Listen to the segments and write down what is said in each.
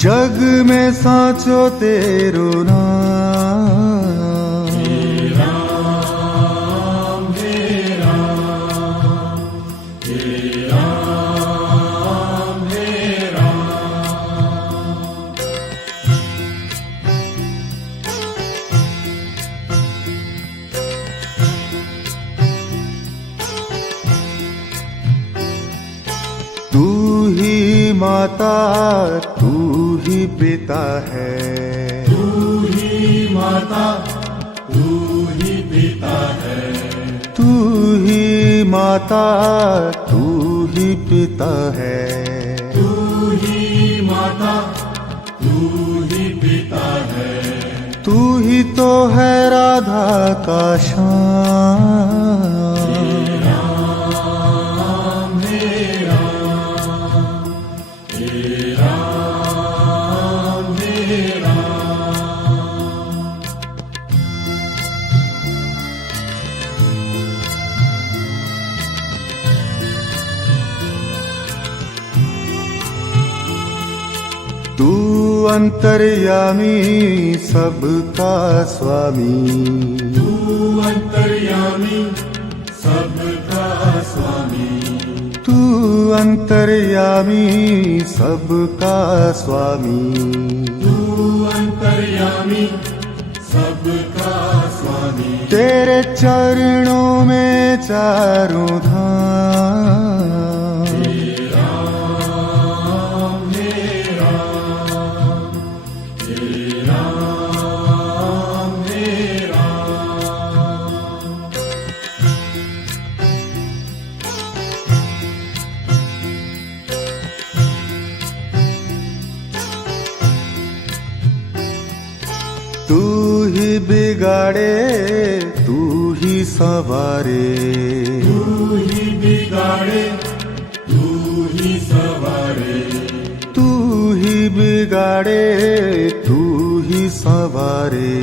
जग में साचो तेरो नाम, हे राम हे राम, हे राम हे राम। तू ही माता तू ही पिता है, तू ही माता तू ही पिता है, तू ही माता तू ही पिता है, तू ही माता तू ही पिता है। तू ही तो है राधा का श्याम, राम हे राम, हे राम हे राम। तू अंतर्यामी सबका स्वामी, तू अंतर्यामी सबका स्वामी, तू अंतर्यामी सबका स्वामी, तू अंतर्यामी सबका स्वामी। तेरे चरणों में चारों धाम, हे राम हे राम, हे राम हे राम। तू ही बिगाड़े तू ही संवारे, तू ही बिगाड़े तू ही सवारे, तू ही बिगाड़े तू ही संवारे,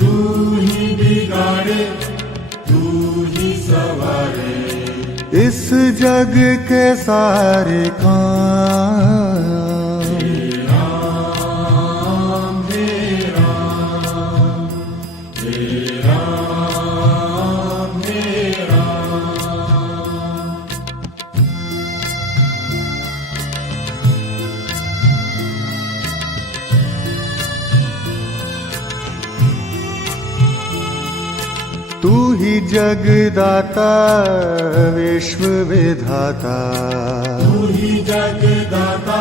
तू ही बिगाड़े तू ही सवारे। इस जग के सारे काम, हे राम हे राम, हे राम हे राम। तू ही जगदाता विश्व विधाता, तू ही जगदाता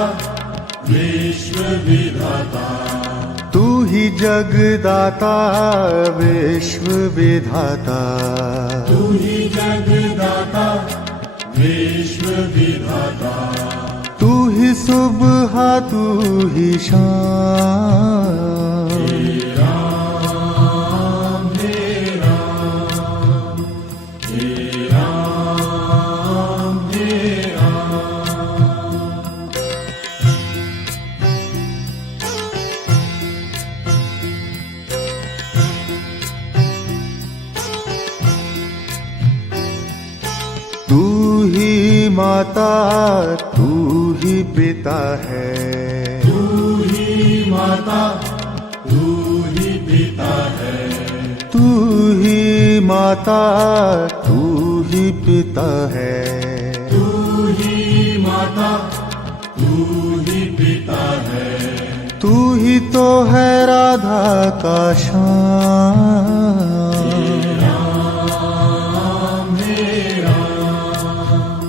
विश्व विधाता, तू ही जगदाता विश्व विधाता, तू ही जगदाता विश्व विधाता। तू ही सुबह तू ही शाम, हे राम हे राम, हे राम हे राम। तू ही माता तू ही पिता है, तू ही माता तू ही पिता है, तू ही माता तू ही पिता है, तू ही माता तू ही पिता है। तू ही तो है राधा का श्याम, राम हे राम,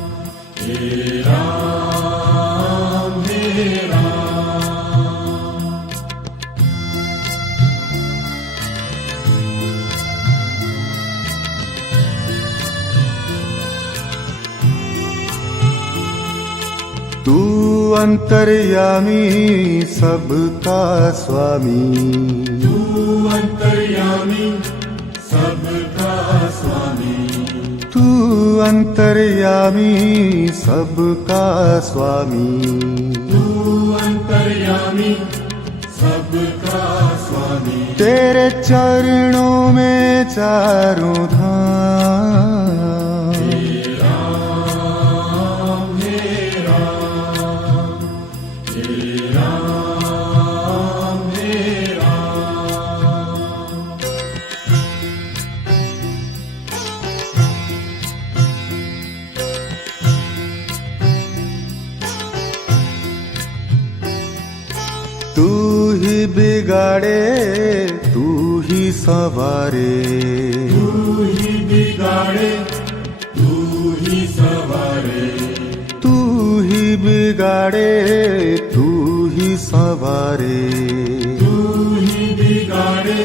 हे राम हे राम। तू अंतर्यामी सबका स्वामी, तू अंतर्यामी सबका स्वामी, तू अंतर्यामी सबका स्वामी, तू अंतर्यामी सबका स्वामी। तेरे चरणों में चारों धाम। हे राम हे राम हे राम हे राम। तू ही बिगाड़े तू ही सवारे, तू ही बिगाड़े तू ही सवारे, तू ही बिगाड़े तू ही सवारे। तू ही बिगाड़े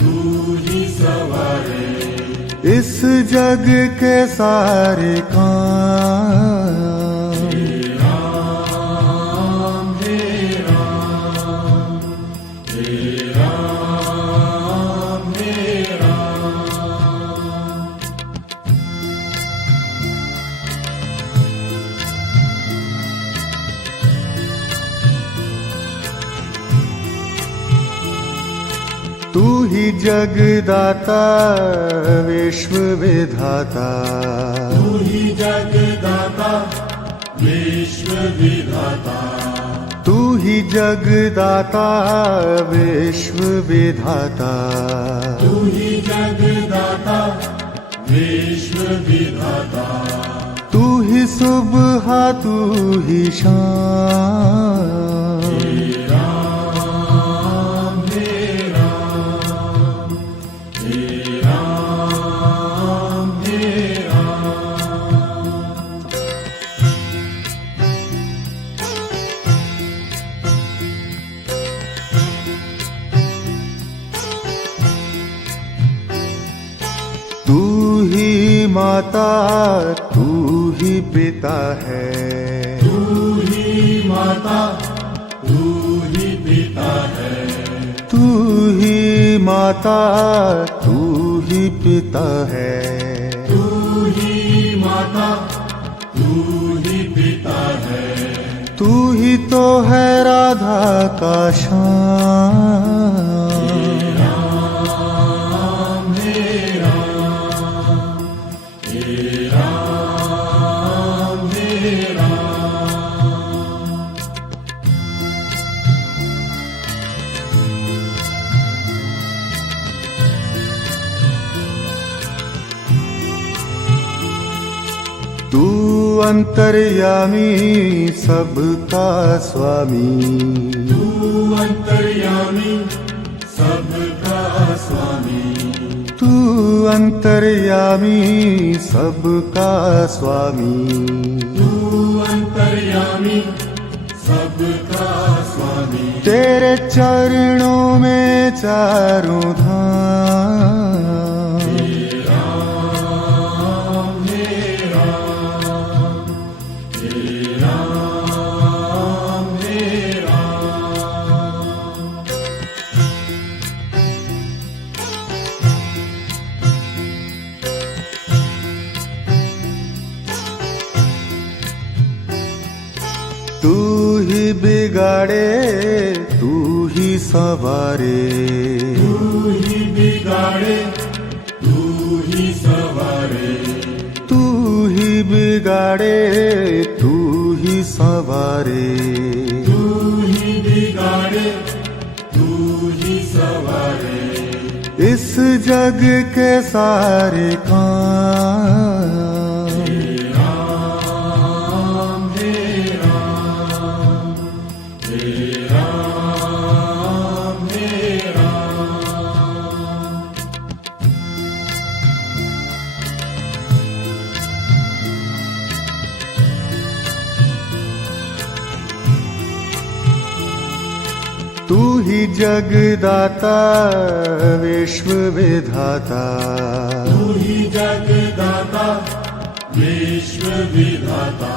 तू ही सवारे। इस जग के सारे काम। हे राम हे राम हे राम हे राम। तू ही जगदाता विश्व विधाता, तू ही जगदाता विश्व विधाता, तू ही जगदाता विश्व विधाता। तू ही जगदाता विश्व विधाता। तू ही सुबह तू ही शाम। हे राम हे राम हे राम हे राम। तू ही माता तू ही पिता है, तू ही माता तू ही पिता है, तू ही माता तू ही पिता है। तू ही माता तू ही पिता है। तू ही तो है राधा का श्याम। हे राम हे राम हे राम हे राम। तू अंतर्यामी सबका स्वामी, तू अंतर्यामी सबका स्वामी, तू अंतर्यामी सबका स्वामी। तू अंतर्यामी सबका स्वामी। तेरे चरणों में चारों धाम। हे राम हे राम हे राम हे राम। तू ही बिगाड़े तू ही सवारे, तू ही बिगाड़े तू ही सवारे, तू ही बिगाड़े तू ही सवारे। तू ही बिगाड़े तू ही सवारे। इस जग के सारे काम। हे राम हे राम हे राम हे राम। तू ही जगदाता विश्व विधाता, तू ही जगदाता विश्व विधाता,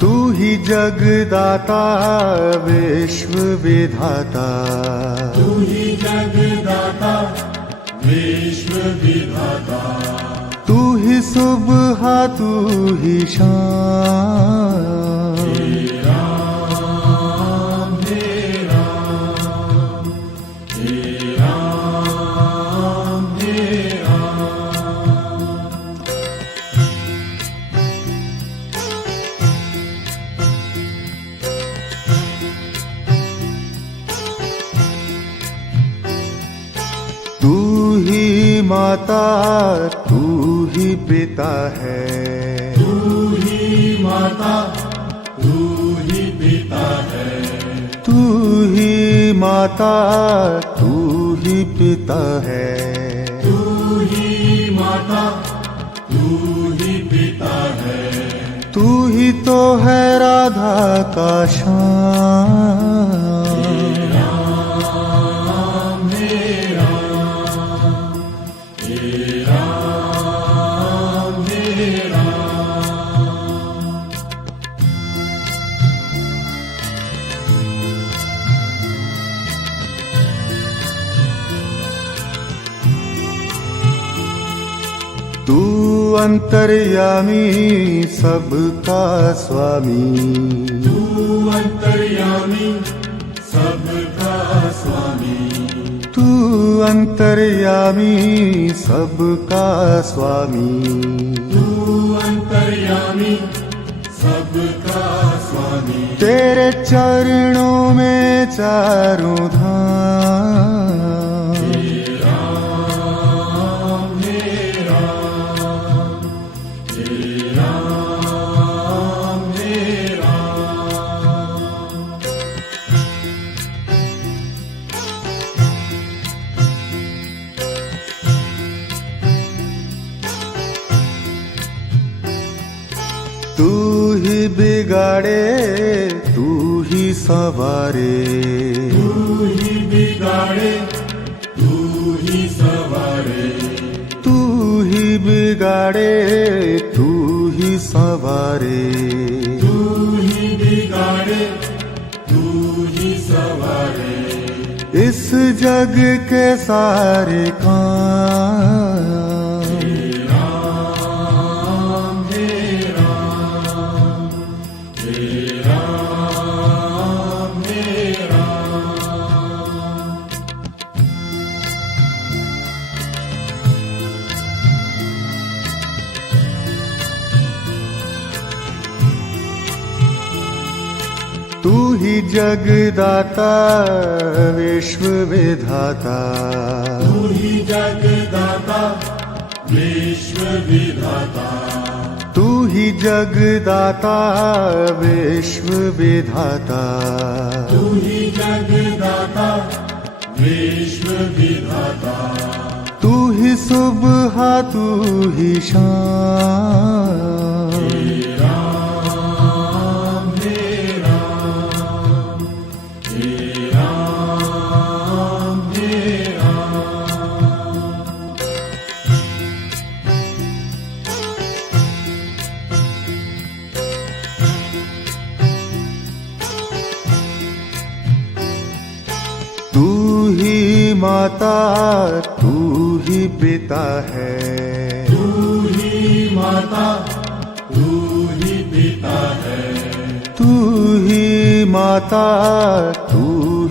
तू ही जगदाता विश्व विधाता। तू ही जगदाता विश्व विधाता। तू ही सुबह तू ही शाम। हे राम हे राम हे राम। माता तू ही पिता है, तू ही माता तू ही पिता है, तू ही माता तू ही पिता है, तू ही माता तू ही पिता है, तू ही तो है राधा का श्याम। तू अंतर्यामी सबका स्वामी, तू अंतर्यामी सबका स्वामी, तू अंतर्यामी सबका स्वामी, तू अंतर्यामी सबका स्वामी, तेरे चरणों में चारों धाम। तू ही बिगाड़े तू ही संवारे, तू ही बिगाड़े तू ही सवारे, तू ही बिगाड़े तू ही संवारे, तू ही बिगाड़े तू ही सवारे, इस जग के सारे काम। तू ही जगदाता विश्व विधाता, तू ही जगदाता विश्व विधाता, तू ही जगदाता विश्व विधाता, तू ही जगदाता विश्व विधाता, तू ही सुबह तू ही शाम। तू ही माता तू ही पिता है, तू ही माता तू ही पिता है, तू ही माता तू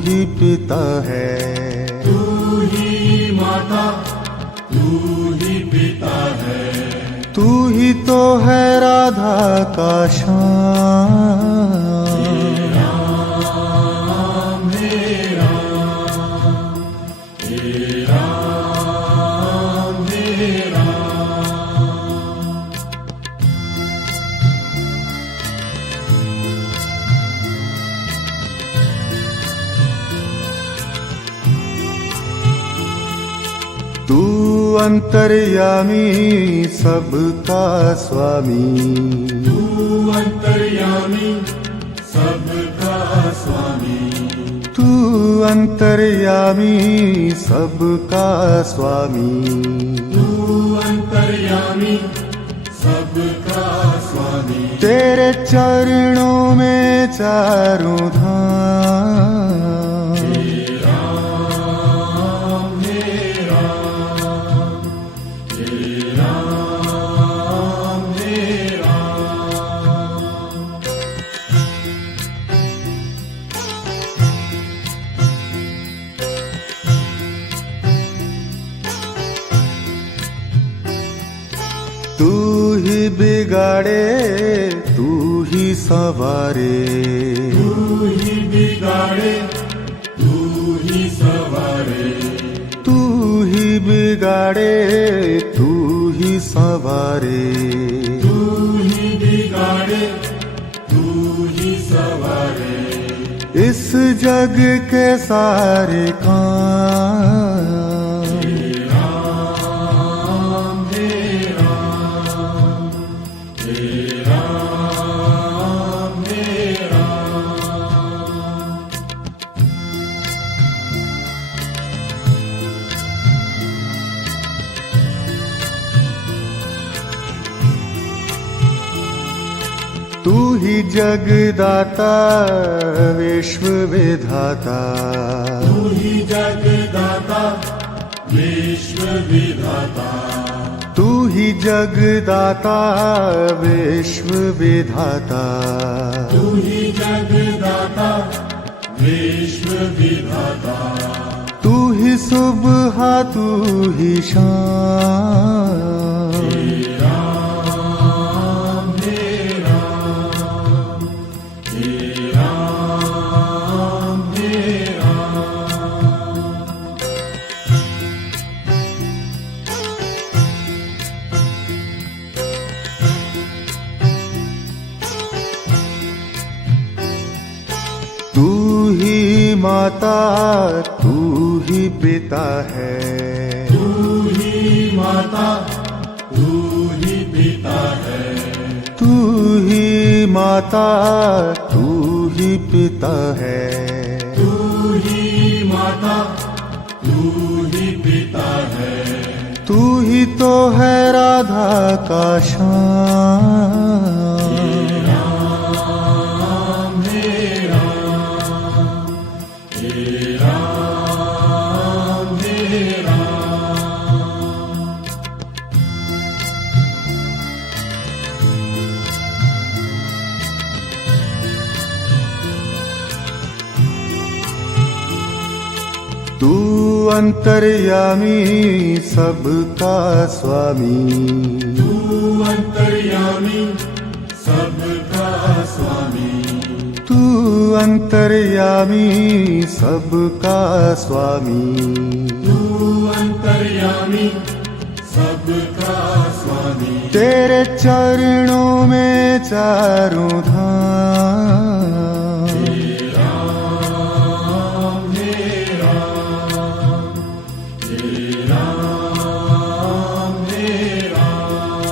ही पिता है, तू ही माता तू ही पिता है, तू ही तो है राधा का श्याम। तू अंतर्यामी सबका स्वामी, तू अंतर्यामी सबका स्वामी, तू अंतर्यामी सबका स्वामी, तू अंतर्यामी सबका स्वामी, तेरे चरणों में चारों धाम। तू ही बिगाड़े तू ही संवारे, तू ही बिगाड़े तू ही सवारे, तू ही बिगाड़े सवारे, तू ही बिगाड़े तू ही सवारे, इस जग के सारे काम। हे राम हे राम हे राम हे राम। तू ही जगदाता विश्व विधाता, तू ही जगदाता विश्व विधाता, तू ही जगदाता विश्व विधाता, तू ही जगदाता विश्व विधाता, तू ही सुबह तू ही शाम। हे राम हे राम हे राम हे राम। तू ही माता तू ही पिता है, तू ही माता तू ही पिता है, तू ही माता तू ही पिता है, तू ही माता तू ही पिता है, तू ही तो है राधा का श्याम। राम हे राम हे राम हे राम। तू अंतर्यामी सबका स्वामी, तू अंतर्यामी सबका स्वामी, तू अंतर्यामी सबका स्वामी, तू अंतर्यामी सबका स्वामी। तेरे चरणों में चारों धाम। हे राम हे राम हे राम हे राम।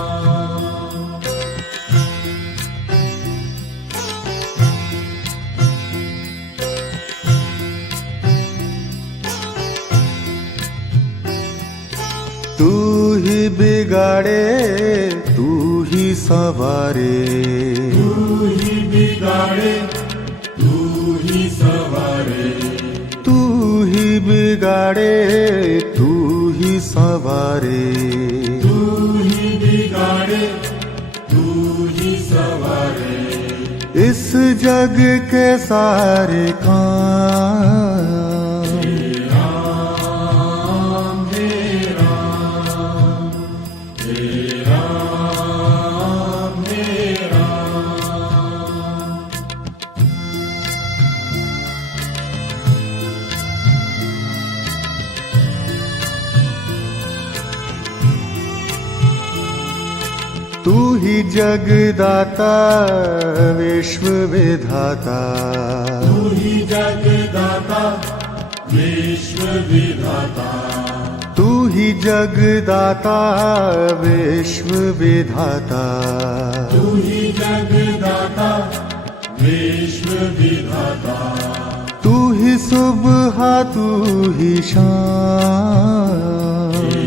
तू ही बिगाड़े तू ही सवारे, तू ही बिगाड़े तू ही सवारे, तू ही बिगाड़े तू ही सवारे, तू ही बिगाड़े तू ही सवारे, इस जग के सारे काम। हे राम हे राम हे राम हे राम। तू ही जगदाता विश्व विधाता, तू ही जगदाता विश्व विधाता, तू ही जगदाता विश्व विधाता, तू ही जगदाता विश्व विधाता, तू ही सुबह तू ही शाम। हे